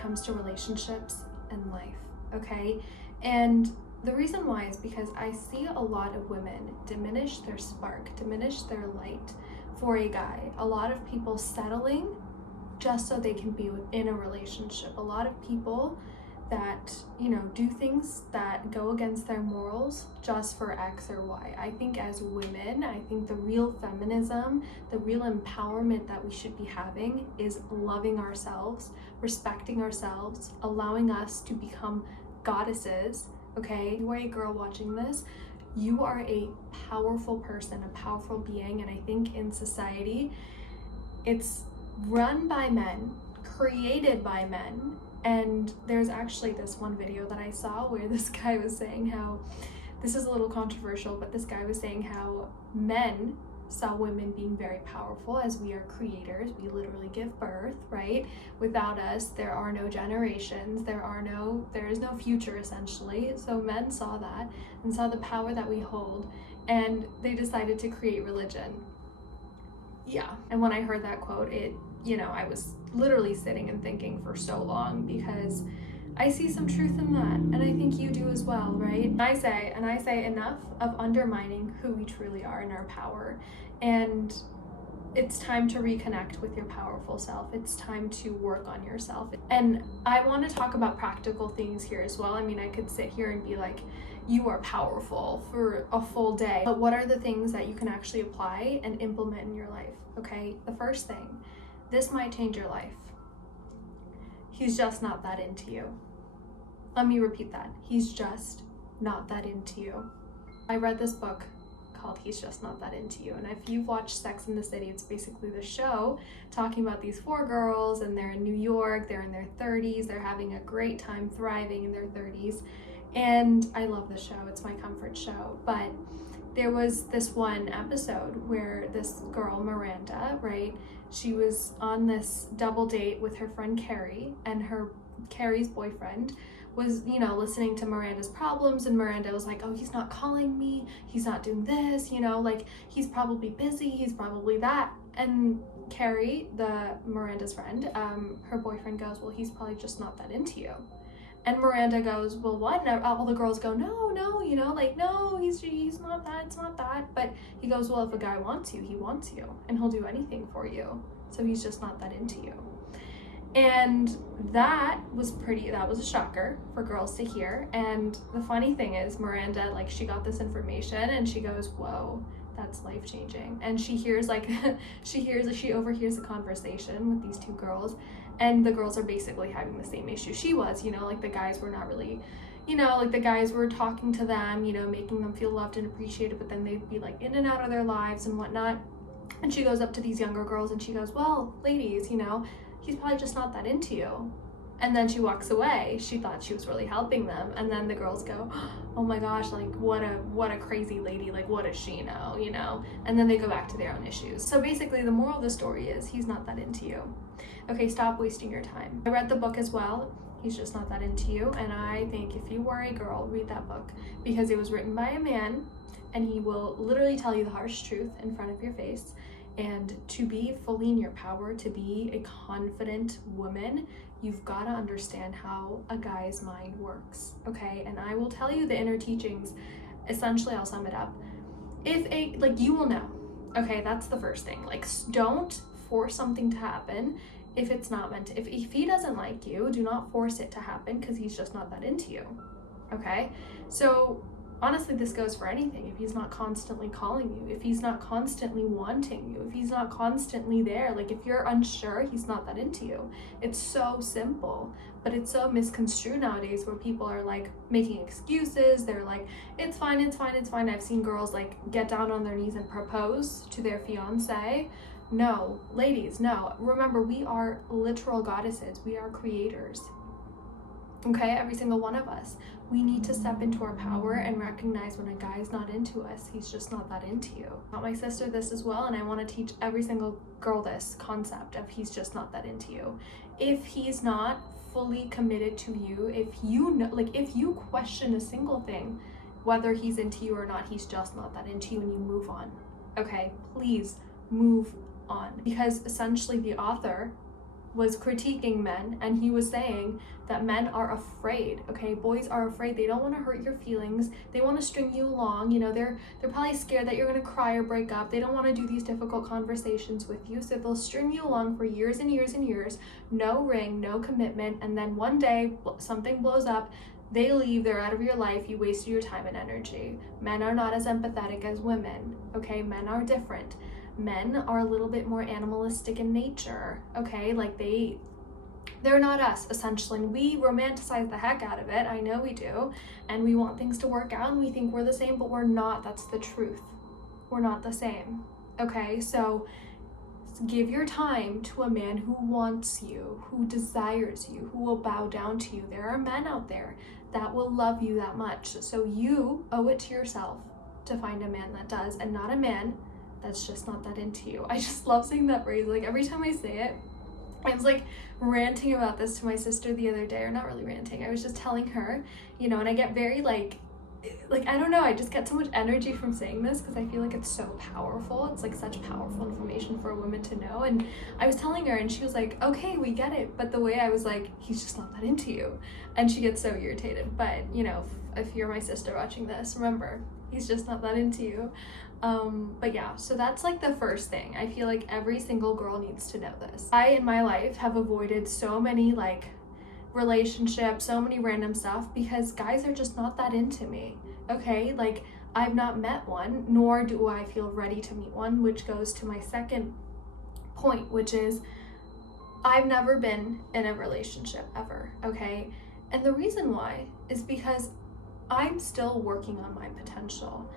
comes to relationships and life, okay? And the reason why is because I see a lot of women diminish their spark, diminish their light for a guy. A lot of people settling just so they can be in a relationship. A lot of people that, do things that go against their morals just for X or Y. I think as women, I think the real feminism, the real empowerment that we should be having is loving ourselves, respecting ourselves, allowing us to become goddesses, okay? You are a girl watching this, you are a powerful person, a powerful being, and I think in society, it's run by men, created by men. And there's actually this one video that I saw where this guy was saying how, this is a little controversial, but this guy was saying how men saw women being very powerful as we are creators. We literally give birth, right? Without us, there are no generations, there is no future essentially. So men saw that and saw the power that we hold, and they decided to create religion. Yeah, and when I heard that quote, I was literally sitting and thinking for so long, because I see some truth in that, and I think you do as well, right? And I say enough of undermining who we truly are and our power, and it's time to reconnect with your powerful self. It's time to work on yourself. And I want to talk about practical things here as well. I mean, I could sit here and be like, you are powerful for a full day, but what are the things that you can actually apply and implement in your life? Okay, the first thing, this might change your life. He's just not that into you. Let me repeat that. He's just not that into you. I read this book called He's Just Not That Into You. And if you've watched Sex and the City, it's basically the show talking about these 4 girls, and they're in New York, they're in their 30s, they're having a great time thriving in their 30s. And I love the show, it's my comfort show. But there was this one episode where this girl, Miranda, right, she was on this double date with her friend Carrie, and Carrie's boyfriend was, listening to Miranda's problems, and Miranda was like, oh, he's not calling me, he's not doing this, he's probably busy, he's probably that. And Carrie, Miranda's friend, her boyfriend goes, well, he's probably just not that into you. And Miranda goes, well, what? And all the girls go, no, no, he's not that, it's not that. But he goes, well, if a guy wants you, he wants you, and he'll do anything for you. So he's just not that into you. And that was a shocker for girls to hear. And the funny thing is, Miranda, she got this information and she goes, whoa, that's life-changing. And she overhears a conversation with these 2 girls, and the girls are basically having the same issue she was, the guys were not really, the guys were talking to them, making them feel loved and appreciated, but then they'd be in and out of their lives and whatnot. And she goes up to these younger girls and she goes, well, ladies, he's probably just not that into you. And then she walks away. She thought she was really helping them. And then the girls go, oh my gosh, what a crazy lady, what does she know, And then they go back to their own issues. So basically the moral of the story is, he's not that into you. Okay, stop wasting your time. I read the book as well, He's Just Not That Into You. And I think if you were a girl, read that book, because it was written by a man, and he will literally tell you the harsh truth in front of your face. And to be fully in your power, to be a confident woman, you've got to understand how a guy's mind works, okay? And I will tell you the inner teachings. Essentially, I'll sum it up. You will know, okay? That's the first thing. Don't force something to happen if it's not meant to. If he doesn't like you, do not force it to happen, because he's just not that into you, okay? So honestly, this goes for anything. If he's not constantly calling you, if he's not constantly wanting you, if he's not constantly there, if you're unsure, he's not that into you. It's so simple, but it's so misconstrued nowadays, where people are making excuses. They're like, it's fine, it's fine, it's fine. I've seen girls get down on their knees and propose to their fiance. No, ladies, no. Remember, we are literal goddesses. We are creators. Okay, every single one of us. We need to step into our power and recognize when a guy's not into us, he's just not that into you. I taught my sister this as well, and I want to teach every single girl this concept of he's just not that into you. If he's not fully committed to you, if you question a single thing, whether he's into you or not, he's just not that into you, and you move on. Okay, please move on. Because essentially the author was critiquing men, and he was saying that men are afraid, okay? Boys are afraid. They don't want to hurt your feelings. They want to string you along. You know, they're probably scared that you're going to cry or break up. They don't want to do these difficult conversations with you, so they'll string you along for years and years and years, no ring, no commitment, and then one day something blows up, they leave, they're out of your life, you wasted your time and energy. Men are not as empathetic as women, okay? Men are different. Men are a little bit more animalistic in nature, okay? Like they're not us, essentially. And we romanticize the heck out of it, I know we do, and we want things to work out and we think we're the same, but we're not. That's the truth. We're not the same, okay? So give your time to a man who wants you, who desires you, who will bow down to you. There are men out there that will love you that much. So you owe it to yourself to find a man that does, and not a man that's just not that into you. I just love saying that phrase. Like every time I say it, I was like ranting about this to my sister the other day, or not really ranting. I was just telling her, you know, and I get very like I don't know, I just get so much energy from saying this because I feel like it's so powerful. It's like such powerful information for a woman to know. And I was telling her and she was like, okay, we get it. But the way I was like, he's just not that into you. And she gets so irritated. But you know, if you're my sister watching this, remember, he's just not that into you. But yeah, so that's like the first thing. I feel like every single girl needs to know this. I, in my life, have avoided so many like relationships, so many random stuff, because guys are just not that into me, okay? Like I've not met one, nor do I feel ready to meet one, which goes to my second point, which is I've never been in a relationship ever, okay? And the reason why is because I'm still working on my potential.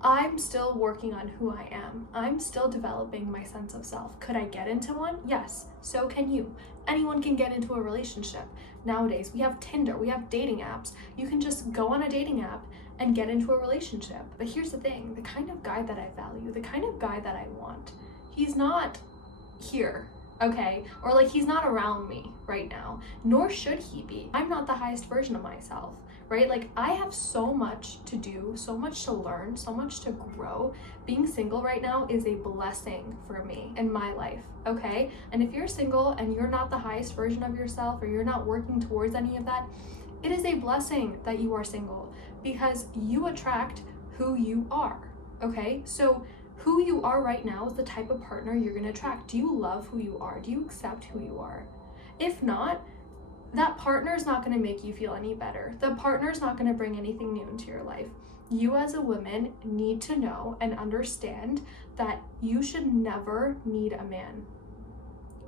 I'm still working on who I am. I'm still developing my sense of self. Could I get into one? Yes, so can you. Anyone can get into a relationship. Nowadays, we have Tinder, we have dating apps. You can just go on a dating app and get into a relationship. But here's the thing, the kind of guy that I value, the kind of guy that I want, he's not here, okay? Or like he's not around me right now, nor should he be. I'm not the highest version of myself, right? Like I have so much to do, so much to learn, so much to grow. Being single right now is a blessing for me in my life, okay? And if you're single and you're not the highest version of yourself, or you're not working towards any of that, it is a blessing that you are single, because you attract who you are, okay? So who you are right now is the type of partner you're gonna attract. Do you love who you are? Do you accept who you are? If not, that partner is not going to make you feel any better. The partner is not going to bring anything new into your life. You as a woman need to know and understand that you should never need a man.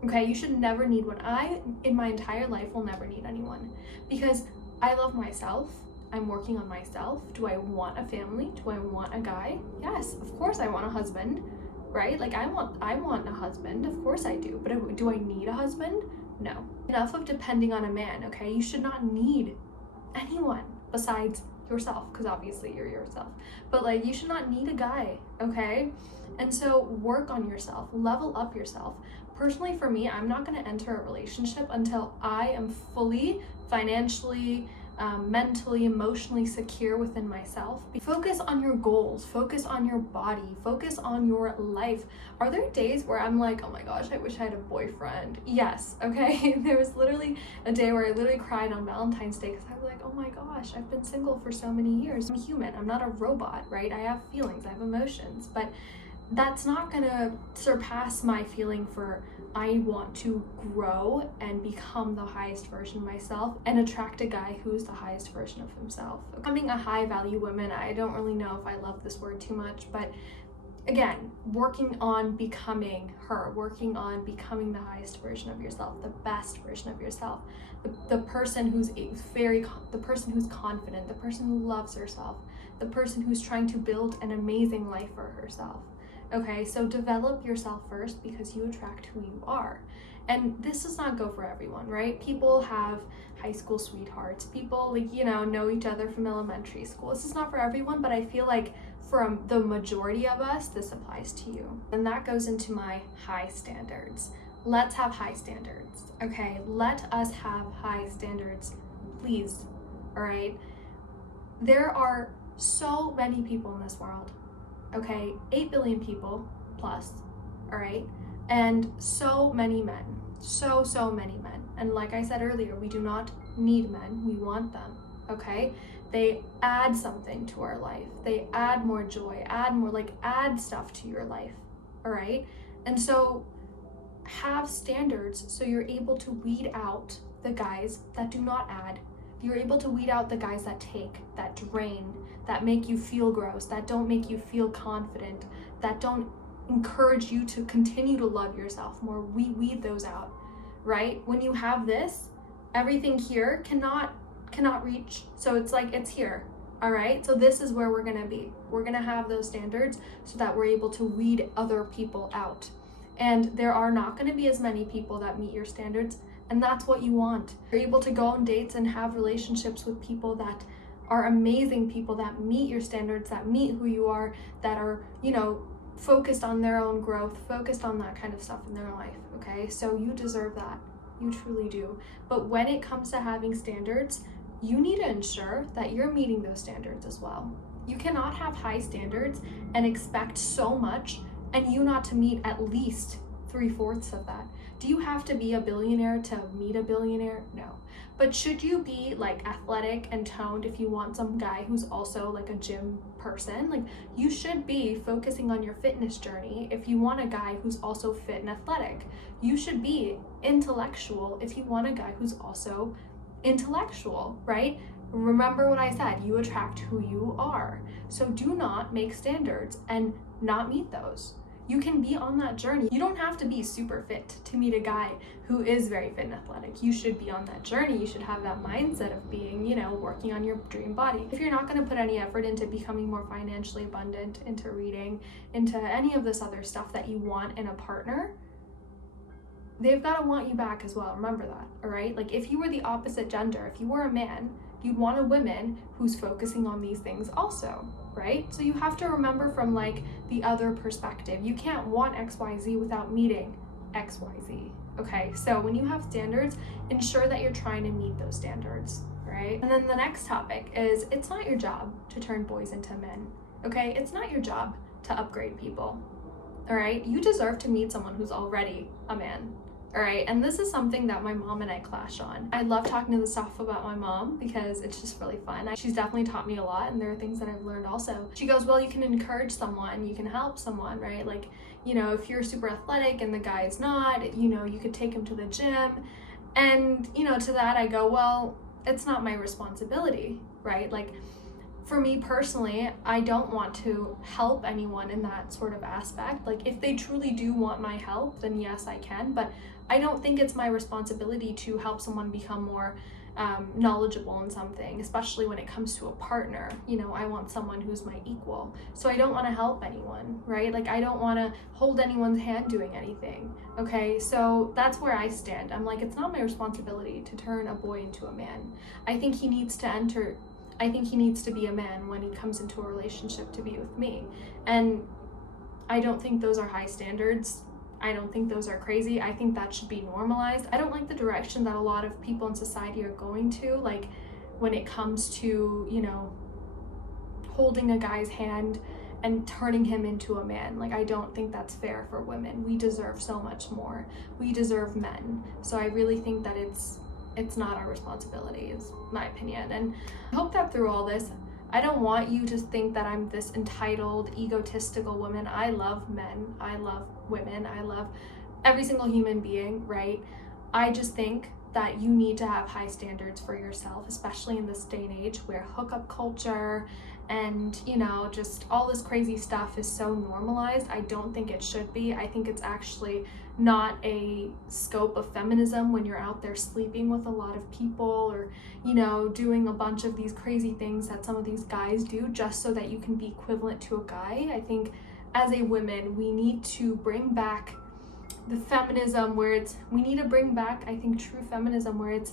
Okay, you should never need one. I, in my entire life, will never need anyone, because I love myself. I'm working on myself. Do I want a family? Do I want a guy? Yes, of course I want a husband, right? Like I want a husband, of course I do. But do I need a husband? No. Enough of depending on a man, okay? You should not need anyone besides yourself, because obviously you're yourself. But like, you should not need a guy, okay? And so work on yourself, level up yourself. Personally, for me, I'm not going to enter a relationship until I am fully financially, mentally, emotionally secure within myself. Focus on your goals, focus on your body, focus on your life. Are there days where I'm like, oh my gosh, I wish I had a boyfriend? Yes, okay? There was literally a day where I literally cried on Valentine's Day because I was like, oh my gosh, I've been single for so many years. I'm human, I'm not a robot, right? I have feelings, I have emotions, but that's not gonna surpass my feeling for I want to grow and become the highest version of myself and attract a guy who's the highest version of himself. Becoming a high value woman, I don't really know if I love this word too much, but again, working on becoming her, working on becoming the highest version of yourself, the best version of yourself, the person who's the person who's confident, the person who loves herself, the person who's trying to build an amazing life for herself. Okay, so develop yourself first, because you attract who you are. And this does not go for everyone, right? People have high school sweethearts. People, like, you know each other from elementary school. This is not for everyone, but I feel like for the majority of us, this applies to you. And that goes into my high standards. Let's have high standards, okay? Let us have high standards, please, all right? There are so many people in this world. Okay, 8 billion people plus, all right, and so many men, So many men. And like I said earlier, we do not need men, we want them, okay? They add something to our life. They add more joy, add stuff to your life, all right? And so have standards so you're able to weed out the guys that do not add. You're able to weed out the guys that take, that drain, that make you feel gross, that don't make you feel confident, that don't encourage you to continue to love yourself more. We weed those out, right? When you have this, everything here cannot reach. So it's like it's here, all right? So this is where we're gonna be. We're gonna have those standards so that we're able to weed other people out. And there are not gonna be as many people that meet your standards, and that's what you want. You're able to go on dates and have relationships with people that are amazing people, that meet your standards, that meet who you are, that are, focused on their own growth, focused on that kind of stuff in their life, okay? So you deserve that. You truly do. But when it comes to having standards, you need to ensure that you're meeting those standards as well. You cannot have high standards and expect so much and you not to meet at least 3/4 of that. Do you have to be a billionaire to meet a billionaire? No. But should you be like athletic and toned if you want some guy who's also like a gym person? Like, you should be focusing on your fitness journey if you want a guy who's also fit and athletic. You should be intellectual if you want a guy who's also intellectual, right? Remember what I said, you attract who you are. So do not make standards and not meet those. You can be on that journey. You don't have to be super fit to meet a guy who is very fit and athletic. You should be on that journey. You should have that mindset of being, working on your dream body. If you're not going to put any effort into becoming more financially abundant, into reading, into any of this other stuff that you want in a partner, they've got to want you back as well. Remember that, all right? Like, if you were the opposite gender, if you were a man, you'd want a woman who's focusing on these things also, right? So you have to remember from like the other perspective. You can't want XYZ without meeting XYZ, okay? So when you have standards, ensure that you're trying to meet those standards, right? And then the next topic is, it's not your job to turn boys into men, okay? It's not your job to upgrade people, all right? You deserve to meet someone who's already a man. All right, and this is something that my mom and I clash on. I love talking to the stuff about my mom because it's just really fun. She's definitely taught me a lot, and there are things that I've learned also. She goes, well, you can encourage someone, you can help someone, right? Like, if you're super athletic and the guy's not, you could take him to the gym. And, to that I go, well, it's not my responsibility, right? Like, for me personally, I don't want to help anyone in that sort of aspect. Like, if they truly do want my help, then yes, I can, but I don't think it's my responsibility to help someone become more knowledgeable in something, especially when it comes to a partner. I want someone who's my equal. So I don't want to help anyone, right? Like, I don't want to hold anyone's hand doing anything, okay? So that's where I stand. I'm like, it's not my responsibility to turn a boy into a man. I think he needs to be a man when he comes into a relationship to be with me. And I don't think those are high standards. I don't think those are crazy. I think that should be normalized. I don't like the direction that a lot of people in society are going to, like when it comes to, holding a guy's hand and turning him into a man. Like, I don't think that's fair for women. We deserve so much more. We deserve men. So I really think that it's not our responsibility, is my opinion. And I hope that through all this, I don't want you to think that I'm this entitled, egotistical woman. I love men, I love women, I love every single human being, right? I just think that you need to have high standards for yourself, especially in this day and age where hookup culture and, just all this crazy stuff is so normalized. I don't think it should be. I think it's actually not a scope of feminism when you're out there sleeping with a lot of people or, doing a bunch of these crazy things that some of these guys do just so that you can be equivalent to a guy. I think as a woman, we need to bring back the feminism we need to bring back, I think, true feminism where it's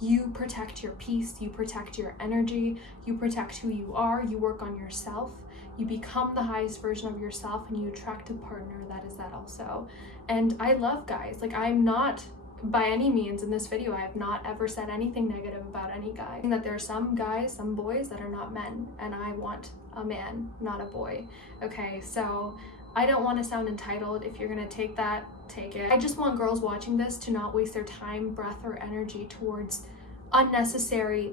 you protect your peace, you protect your energy, you protect who you are, you work on yourself, you become the highest version of yourself, and you attract a partner that is that also. And I love guys. Like, I'm not, by any means in this video, I have not ever said anything negative about any guy. That there are some guys, some boys that are not men, and I want a man, not a boy. Okay, so I don't want to sound entitled. If you're going to take that take it. I just want girls watching this to not waste their time, breath, or energy towards unnecessary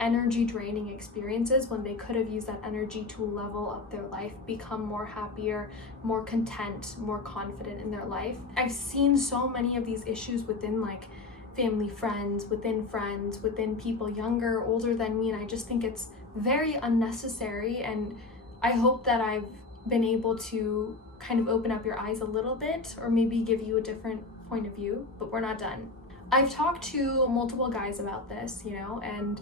energy draining experiences when they could have used that energy to level up their life, become more happier, more content, more confident in their life. I've seen so many of these issues within like family, friends, within people younger, older than me, and I just think it's very unnecessary. And I hope that I've been able to kind of open up your eyes a little bit, or maybe give you a different point of view, but we're not done. I've talked to multiple guys about this, and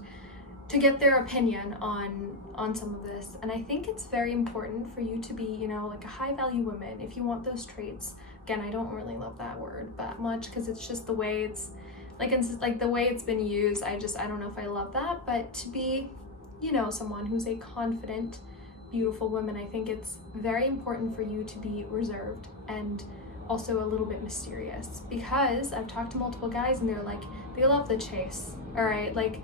to get their opinion on some of this. And I think it's very important for you to be, like a high value woman, if you want those traits. Again, I don't really love that word that much because it's just the way it's like the way it's been used. I don't know if I love that, but to be, someone who's a confident, beautiful woman, I think it's very important for you to be reserved and also a little bit mysterious, because I've talked to multiple guys and they're like, they love the chase, all right? Like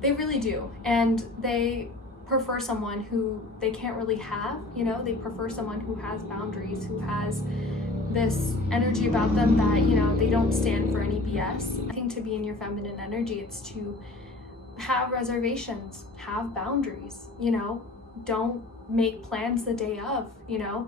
they really do. And they prefer someone who they can't really have, they prefer someone who has boundaries, who has this energy about them that, they don't stand for any BS. I think to be in your feminine energy, it's to have reservations, have boundaries, don't make plans the day of,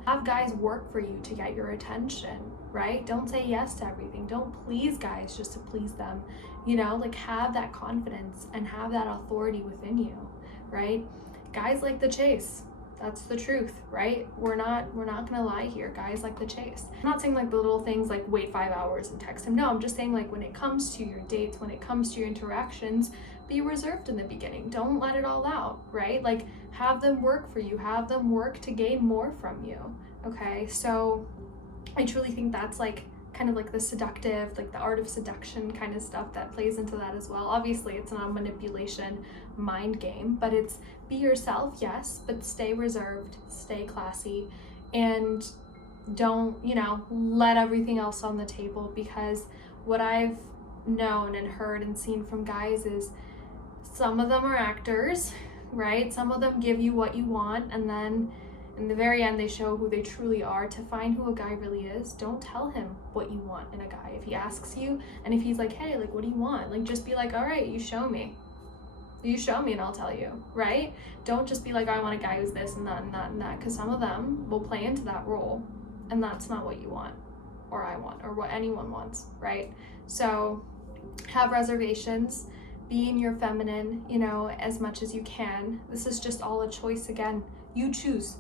have guys work for you to get your attention, right? Don't say yes to everything. Don't please guys just to please them, like have that confidence and have that authority within you, right? Guys like the chase. That's the truth, right? We're not gonna lie here. Guys like the chase. I'm not saying like the little things like wait 5 hours and text him. No, I'm just saying like when it comes to your dates, when it comes to your interactions, be reserved in the beginning. Don't let it all out, right? Like have them work for you. Have them work to gain more from you, okay? So I truly think that's like kind of like the seductive, like the art of seduction kind of stuff that plays into that as well. Obviously, it's not a manipulation mind game, but it's be yourself, yes, but stay reserved, stay classy, and don't, let everything else on the table, because what I've known and heard and seen from guys is some of them are actors, right? Some of them give you what you want, and then in the very end, they show who they truly are. To find who a guy really is, don't tell him what you want in a guy. If he asks you, and if he's like, hey, like, what do you want? Like, just be like, all right, you show me. You show me and I'll tell you, right? Don't just be like, I want a guy who's this and that and that and that, because some of them will play into that role, and that's not what you want, or I want, or what anyone wants, right? So have reservations, be in your feminine, as much as you can. This is just all a choice again. You choose.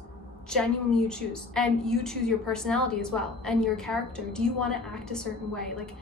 Genuinely you choose, and you choose your personality as well and your character. Do you want to act a certain way? Like,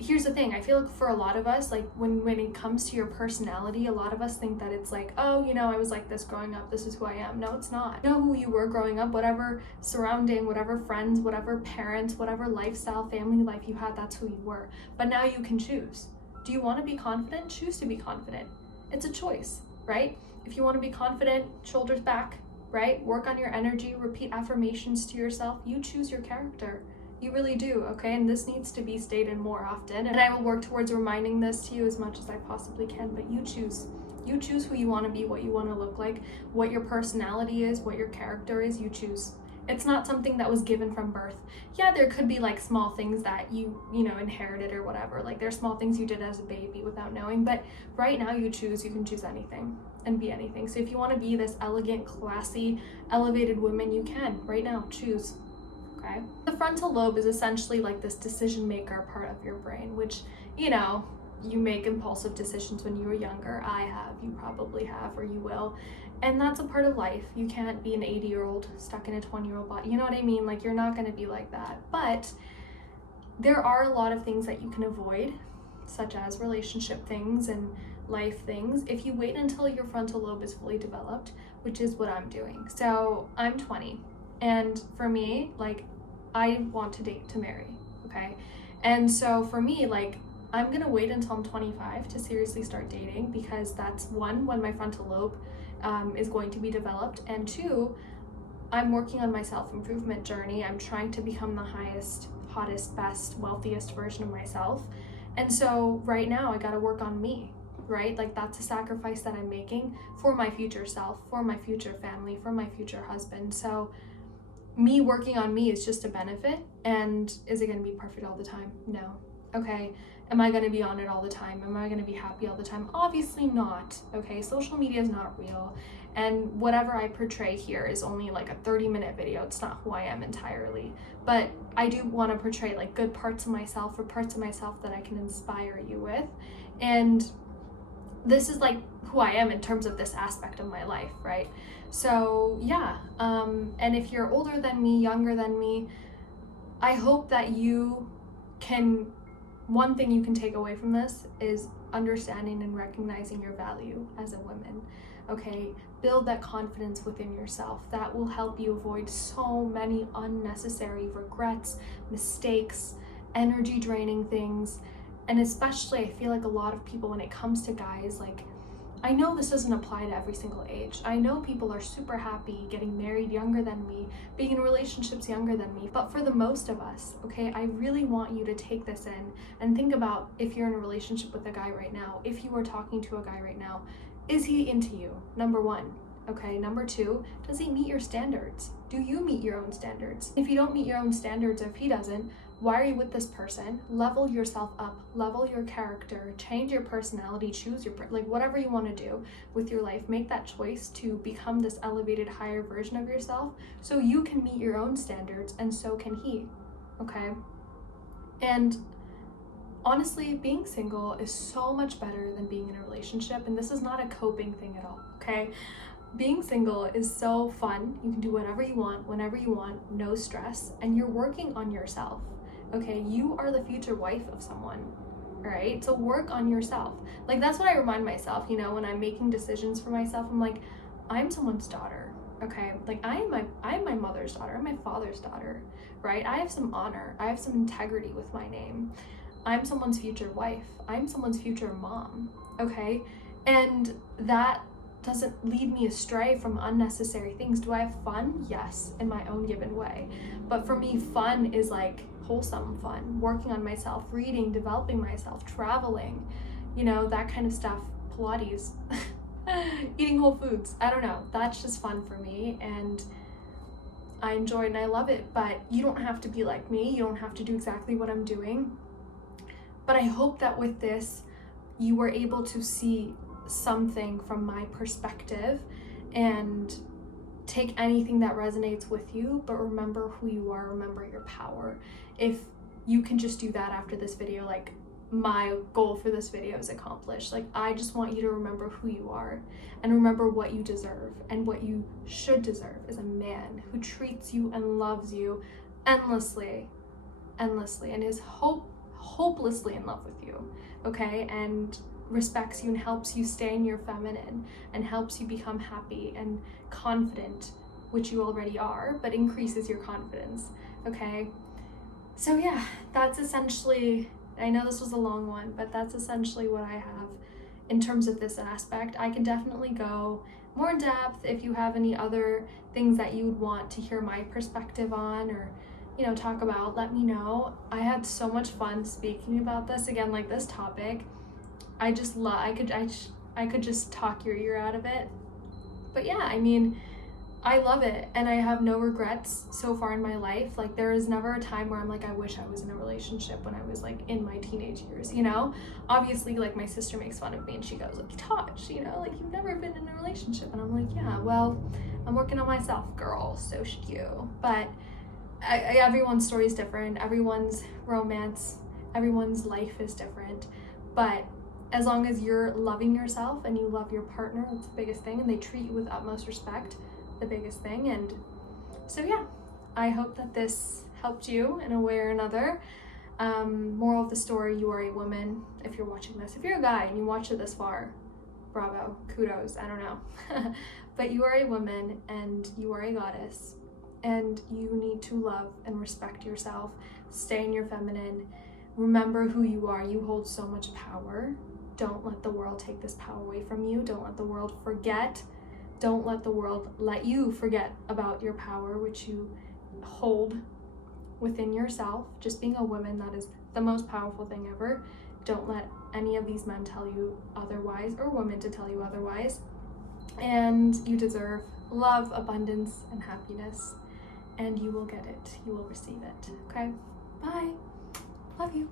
here's the thing, I feel like for a lot of us, like when it comes to your personality, a lot of us think that it's like, oh, I was like this growing up, this is who I am. No, it's not. You know who you were growing up, whatever surrounding, whatever friends, whatever parents, whatever lifestyle, family life you had, that's who you were. But now you can choose. Do you want to be confident? Choose to be confident. It's a choice, right? If you want to be confident, shoulders back, right? Work on your energy, repeat affirmations to yourself. You choose your character. You really do, okay? And this needs to be stated more often. And I will work towards reminding this to you as much as I possibly can, but you choose. You choose who you want to be, what you want to look like, what your personality is, what your character is. You choose. It's not something that was given from birth. Yeah, there could be like small things that you inherited or whatever. Like there's small things you did as a baby without knowing, but right now you choose. You can choose anything and be anything. So if you want to be this elegant, classy, elevated woman, you can right now choose. Okay. The frontal lobe is essentially like this decision maker part of your brain, which, you make impulsive decisions when you were younger. I have, you probably have, or you will. And that's a part of life. You can't be an 80-year-old stuck in a 20-year-old body. You know what I mean? Like, you're not going to be like that. But there are a lot of things that you can avoid, such as relationship things and life things, if you wait until your frontal lobe is fully developed, which is what I'm doing. So I'm 20. And for me, like, I want to date to marry, okay? And so for me, like, I'm gonna wait until I'm 25 to seriously start dating, because that's one, when my frontal lobe is going to be developed, and two, I'm working on my self-improvement journey. I'm trying to become the highest, hottest, best, wealthiest version of myself. And so right now I gotta work on me, right? Like, that's a sacrifice that I'm making for my future self, for my future family, for my future husband. So me working on me is just a benefit. And is it going to be perfect all the time? No. Okay. Am I going to be on it all the time? Am I going to be happy all the time? Obviously not. Okay. Social media is not real. And whatever I portray here is only like a 30-minute video. It's not who I am entirely. But I do want to portray like good parts of myself, or parts of myself that I can inspire you with. And this is like who I am in terms of this aspect of my life, right? So yeah, and if you're older than me, younger than me, I hope that you can, one thing you can take away from this is understanding and recognizing your value as a woman. Okay, build that confidence within yourself. That will help you avoid so many unnecessary regrets, mistakes, energy draining things. And especially, I feel like a lot of people, when it comes to guys, like, I know this doesn't apply to every single age. I know people are super happy getting married younger than me, being in relationships younger than me. But for the most of us, okay, I really want you to take this in and think about, if you're in a relationship with a guy right now, if you are talking to a guy right now, is he into you? Number one. Okay, number two, does he meet your standards? Do you meet your own standards? If you don't meet your own standards, or if he doesn't, why are you with this person? Level yourself up, level your character, change your personality, choose your, like whatever you want to do with your life, make that choice to become this elevated, higher version of yourself so you can meet your own standards, and so can he, okay? And honestly, being single is so much better than being in a relationship, and this is not a coping thing at all, okay? Being single is so fun. You can do whatever you want, whenever you want, no stress, and you're working on yourself, okay? You are the future wife of someone, right? So work on yourself. Like, that's what I remind myself, you know, when I'm making decisions for myself. I'm like, I'm someone's daughter, okay? Like, I am my mother's daughter, I'm my father's daughter, right? I have some honor, I have some integrity with my name. I'm someone's future wife, I'm someone's future mom, okay? And that doesn't lead me astray from unnecessary things. Do I have fun? Yes, in my own given way. But for me, fun is like wholesome fun, working on myself, reading, developing myself, traveling, you know, that kind of stuff, Pilates, eating whole foods. I don't know, that's just fun for me, and I enjoy it and I love it. But you don't have to be like me, you don't have to do exactly what I'm doing. But I hope that with this, you were able to see something from my perspective and take anything that resonates with you, but remember who you are, remember your power. If you can just do that after this video, like, my goal for this video is accomplished. Like, I just want you to remember who you are and remember what you deserve, and what you should deserve is a man who treats you and loves you endlessly, and is hopelessly in love with you, okay? And respects you and helps you stay in your feminine, and helps you become happy and confident, which you already are, but increases your confidence, okay? So yeah, that's essentially, I know this was a long one, but that's essentially what I have in terms of this aspect. I can definitely go more in depth if you have any other things that you would want to hear my perspective on, or, you know, talk about, let me know. I had so much fun speaking about this, again, like this topic. I just love, I could just talk your ear out of it. But yeah, I mean, I love it, and I have no regrets so far in my life. Like, there is never a time where I'm like, I wish I was in a relationship when I was like in my teenage years, you know? Obviously, like, my sister makes fun of me and she goes, like, Tosh, you know, like, you've never been in a relationship. And I'm like, yeah, well, I'm working on myself, girl, so should you. But everyone's story is different, everyone's romance, everyone's life is different. But as long as you're loving yourself and you love your partner, that's the biggest thing, and they treat you with utmost respect, the biggest thing. And so yeah, I hope that this helped you in a way or another. Moral of the story, you are a woman if you're watching this. If you're a guy and you watched it this far, bravo, kudos, I don't know. But you are a woman and you are a goddess, and you need to love and respect yourself, stay in your feminine, remember who you are. You hold so much power. Don't let the world take this power away from you. Don't let the world forget. Don't let the world let you forget about your power, which you hold within yourself. Just being a woman, that is the most powerful thing ever. Don't let any of these men tell you otherwise, or women to tell you otherwise. And you deserve love, abundance, and happiness. and you will get it. You will receive it. Okay? Bye. Love you.